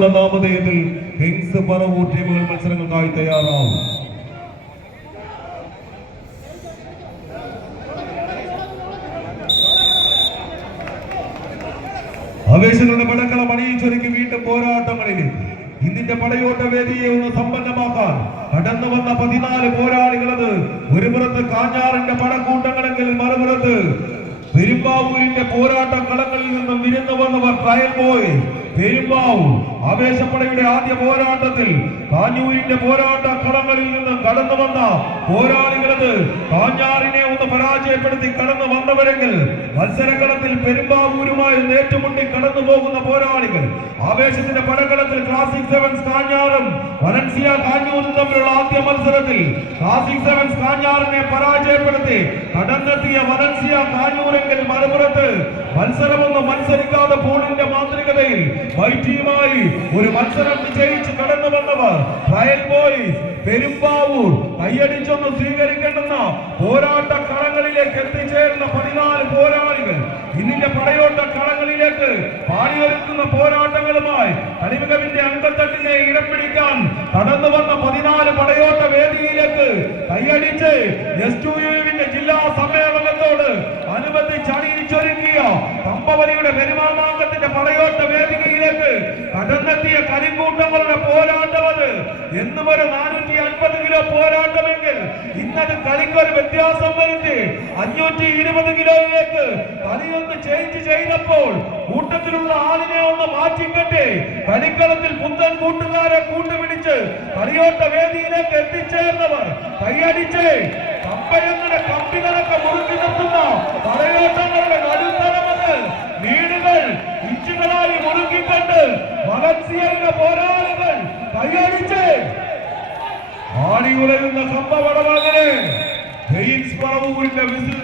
Division നാമധേയത്തിൽ Kings Paravur ടീമുകൾ മത്സരങ്ങൾക്കായി തയ്യാറാവും. ആവേശങ്ങളുടെ പടക്കളം അണിയിച്ചൊരുക്കി വീണ്ടും പോരാട്ടങ്ങളിലേക്ക് ഇന്നിന്റെ പടയോട്ട വേദിയെ ഒന്ന് സമ്പന്നമാക്കാൻ കടന്നു വന്ന 14 പോരാളികളത് ഒരു പുറത്ത് കാഞ്ഞാറിന്റെ പടക്കൂട്ടങ്ങളെങ്കിൽ മറുപുറത്ത് പെരുമ്പാവൂരിന്റെ പോരാട്ട കളങ്ങളിൽ നിന്നും വിരുന്നു വന്നവർ ട്രയൽ ബോയ് പെരുമ്പാവൂർ. ആവേശപ്പടയുടെ ആദ്യ പോരാട്ടത്തിൽ കാഞ്ഞൂരിന്റെ പോരാട്ട കളങ്ങളിൽ നിന്നും കടന്നു വന്ന പോരാളികളത് കാഞ്ഞാറിനെ ഒന്ന് പരാജയപ്പെടുത്തി കടന്നു വന്നവരെങ്കിൽ മത്സരകളത്തിൽ പെരുമ്പാവൂരുമായി ഏറ്റുമുട്ടി കടന്നു പോകുന്ന പോരാളികൾ. ആവേശത്തിന്റെ പടകളത്തിൽ ക്ലാസിക് സെവൻസ് കാഞ്ഞാറും വലൻസിയ കാഞ്ഞൂരും തമ്മിലുള്ള ആദ്യ മത്സരത്തിൽ ക്ലാസിക് സെവൻസ് കാഞ്ഞാറിനെ പരാജയപ്പെടുത്തി കടന്നെത്തിയ വലൻസിയ കാഞ്ഞൂരെങ്കിൽ മറുപുറത്ത് മത്സരമൊന്നും മത്സരിക്കാതെ പോളിന്റെ മാന്ത്രികതയിൽ വൈറ്റീമായി ഒരു മത്സരം വിജയിച്ച് കടന്നു വന്നവർ ട്രയൽ ബോയ്സ് പെരുമ്പാവൂർ. കൈയടിച്ചൊന്ന് സ്വീകരിക്കേണ്ടുന്ന പോരാട്ട കളങ്ങളിലേക്ക് എത്തിച്ചേർന്ന 14 പോരാളികൾ ഇതിന്റെ പടയോട്ട കളങ്ങളിലേക്ക് പാടിയൊരുക്കുന്ന പോരാട്ടങ്ങളുമായി കളിമികവിന്റെ അങ്കത്തട്ടിനെ ഇടം പിടിക്കാൻ കടന്നു വന്ന 14 പടയോട്ട വേദിയിലേക്ക് കൈയടിച്ച് SUUവിന്റെ ജില്ലാ സമ്മേളനത്തോട് അനുബന്ധിച്ച് അണിയിച്ചൊരുക്കിയ കമ്പവലിയുടെ പെരുമാമാങ്കത്തിന്റെ പടയോട്ട വേദികയിലേക്ക് കടന്നെത്തിയ കരിക്കൂട്ടങ്ങളുടെ പോരാട്ടം അത് എന്നും ഒരു 450 കിലോ പോരാട്ടമെങ്കിൽ ഇന്നത് കളിക്കൊരു വ്യത്യാസം വരുത്തി 520 കിലോയിലേക്ക് കളിയൊന്ന് ചേഞ്ച് ചെയ്തപ്പോൾ കൂട്ടത്തിലുള്ള ആളിനെ ഒന്ന് മാറ്റിക്കെട്ടി കളിക്കളത്തിൽ പുത്തൻ കൂട്ടുകാരെ കൂട്ടുപിടിച്ച് കളിയോട്ട വേദിയിലേക്ക് എത്തിച്ചേർന്നവർ കൈയടിച്ച് കമ്പയങ്ങളുടെ കമ്പികളൊക്കെ മുറുക്കി നിർത്തുന്ന പടയോട്ടങ്ങളുടെ നടുത്തരമത് വീടുകൾ ഇഞ്ചുകളായി മുറുക്കിക്കൊണ്ട് വലൻസിയയുടെ പോരാളികൾ കൈയടിച്ച് ആടിയുലയുന്ന കമ്പവടവാങ്ങനെ പറവൂരിന്റെ വിസിൽ